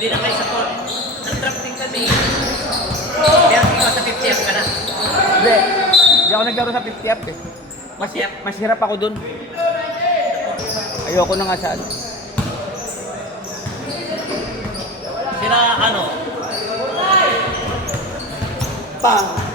Hindi na kayo support. Nag-drafting kami. Kaya hindi ka sa 50F ka na. Hindi. Hindi ako naglaro sa 50F eh. Mas hirap ako dun. Ayoko na nga sa ano. Sila ano? Pang!